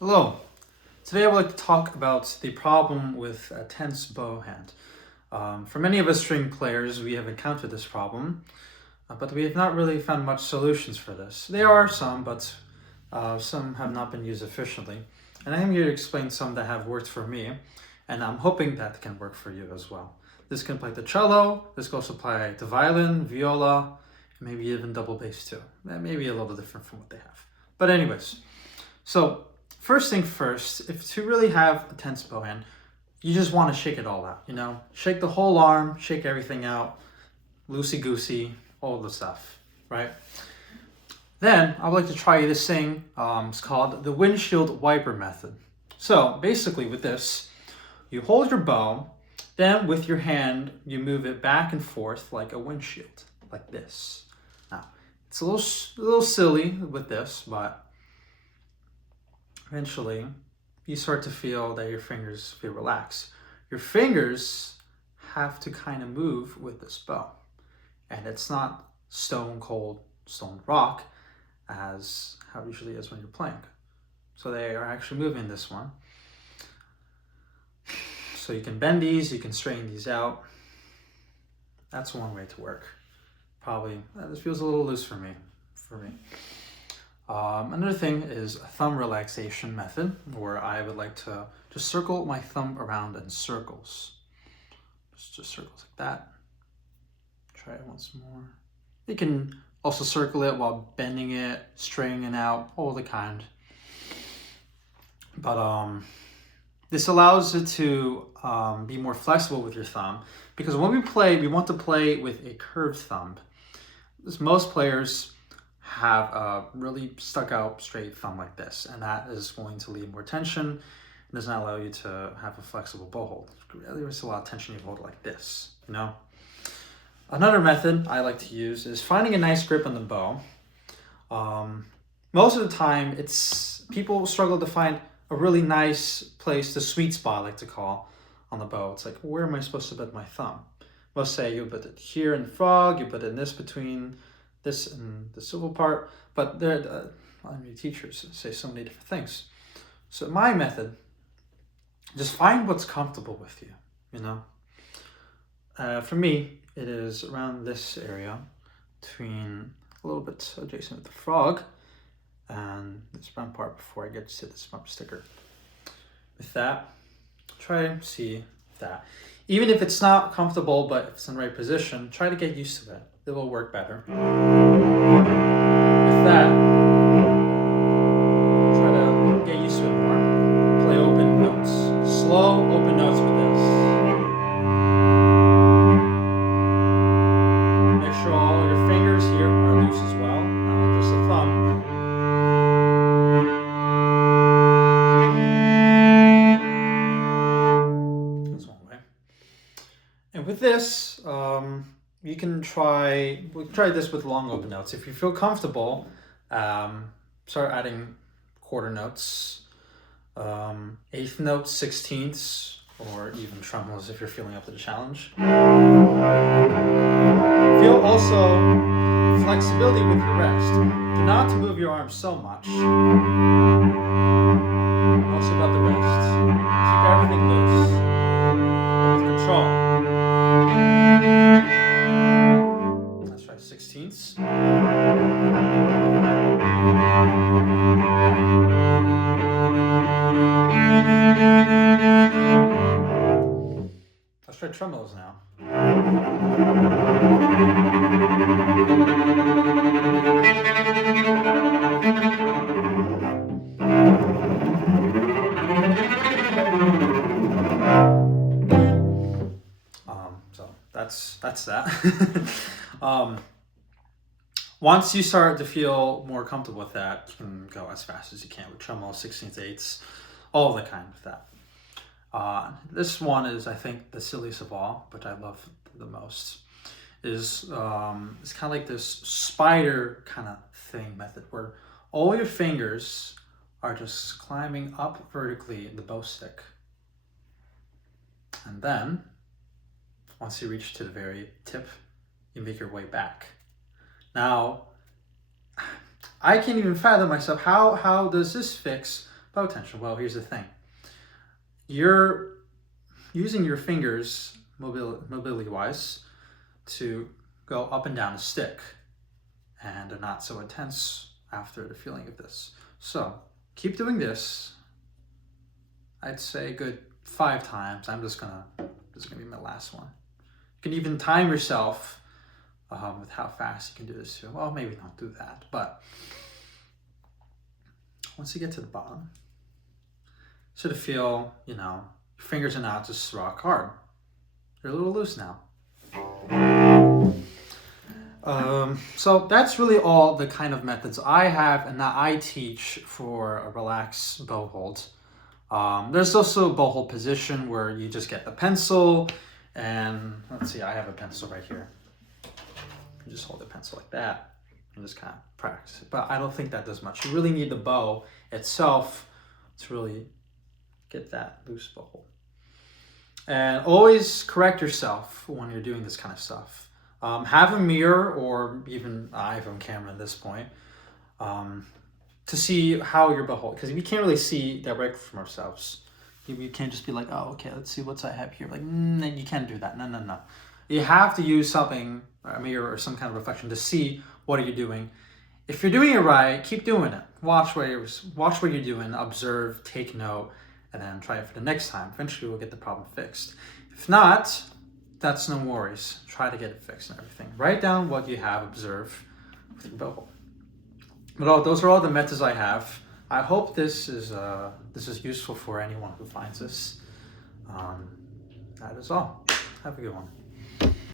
Hello. Today I would like to talk about the problem with a tense bow hand. For many of us string players, we have encountered this problem, but we have not really found much solutions for this. There are some, but some have not been used efficiently. And I am here to explain some that have worked for me, and I'm hoping that can work for you as well. This can apply to cello, this can also apply to violin, viola, maybe even double bass too. That may be a little different from what they have. But anyways, so first thing first, if to really have a tense bow hand, you just want to shake it all out, Shake the whole arm, shake everything out, loosey-goosey, all the stuff, right? Then I would like to try this thing. It's called the windshield wiper method. So basically with this, you hold your bow, then with your hand, you move it back and forth like a windshield, like this. Now, it's a little silly with this, but eventually you start to feel that your fingers feel relaxed. Your fingers have to kind of move with this bow. And it's not stone cold, stone rock, as how it usually is when you're playing. So they are actually moving this one. So you can bend these, you can straighten these out. That's one way to work. Probably, this feels a little loose for me. Another thing is a thumb relaxation method, where I would like to just circle my thumb around in circles. Just circles like that. Try it once more. You can also circle it while bending it, straightening it out, all the kind. But this allows it to be more flexible with your thumb, because when we play, we want to play with a curved thumb. As most players have a really stuck out straight thumb like this, and that is going to leave more tension and does not allow you to have a flexible bow hold. There's a lot of tension if you hold it like this, Another method I like to use is finding a nice grip on the bow. Most of the time, people struggle to find a really nice place, the sweet spot I like to call, on the bow. It's like, where am I supposed to put my thumb? Most say you put it here in the frog, you put it in this between this and the civil part, but teachers say so many different things. So my method, just find what's comfortable with you, For me, it is around this area, between a little bit adjacent with the frog and this brown part before I get to this bumper sticker. With that, try to see that. Even if it's not comfortable, but if it's in the right position, try to get used to it. It will work better. With that, try to get used to it more. Play open notes. Slow open notes with this. Make sure all your fingers here are loose as well, not just the thumb. That's one way. And with this, you can we'll try this with long open notes. If you feel comfortable, start adding quarter notes, eighth notes, sixteenths, or even tremolos if you're feeling up to the challenge. Feel also flexibility with your wrist. Do not move your arms so much. Also about the wrist. Keep everything loose. With control. Let's try sixteenths. Let's try tremolos now. So that's that. Once you start to feel more comfortable with that, you can go as fast as you can with tremolo, 16th, 8ths, all the kind with that. This one is, I think, the silliest of all, but I love the most. It's kind of like this spider kind of thing method, where all your fingers are just climbing up vertically in the bow stick. And then, once you reach to the very tip, you make your way back. Now, I can't even fathom myself, how does this fix bow tension? Well, here's the thing. You're using your fingers mobility-wise to go up and down the stick, and they're not so intense after the feeling of this. So keep doing this. I'd say a good 5 times. This is gonna be my last one. You can even time yourself with how fast you can do this too. Well, maybe not do that, but once you get to the bottom, sort of feel, your fingers are not just rock hard. They're a little loose now. So that's really all the kind of methods I have and that I teach for a relaxed bow hold. There's also a bow hold position where you just get the pencil, and let's see, I have a pencil right here. You just hold the pencil like that and just kind of practice it. But I don't think that does much. You really need the bow itself to really get that loose bow hold. And always correct yourself when you're doing this kind of stuff. Have a mirror or even an iPhone camera at this point to see how your bow hold, because we can't really see directly from ourselves. You can't just be like, oh, okay, let's see what I have here. Like, you can't do that. No. You have to use something, a mirror or some kind of reflection, to see what are you doing. If you're doing it right, keep doing it. Watch what you're doing, observe, take note, and then try it for the next time. Eventually, we'll get the problem fixed. If not, that's no worries. Try to get it fixed and everything. Write down what you have, observe with your bow hold. But those are all the methods I have. I hope this is useful for anyone who finds this. That is all. Have a good one.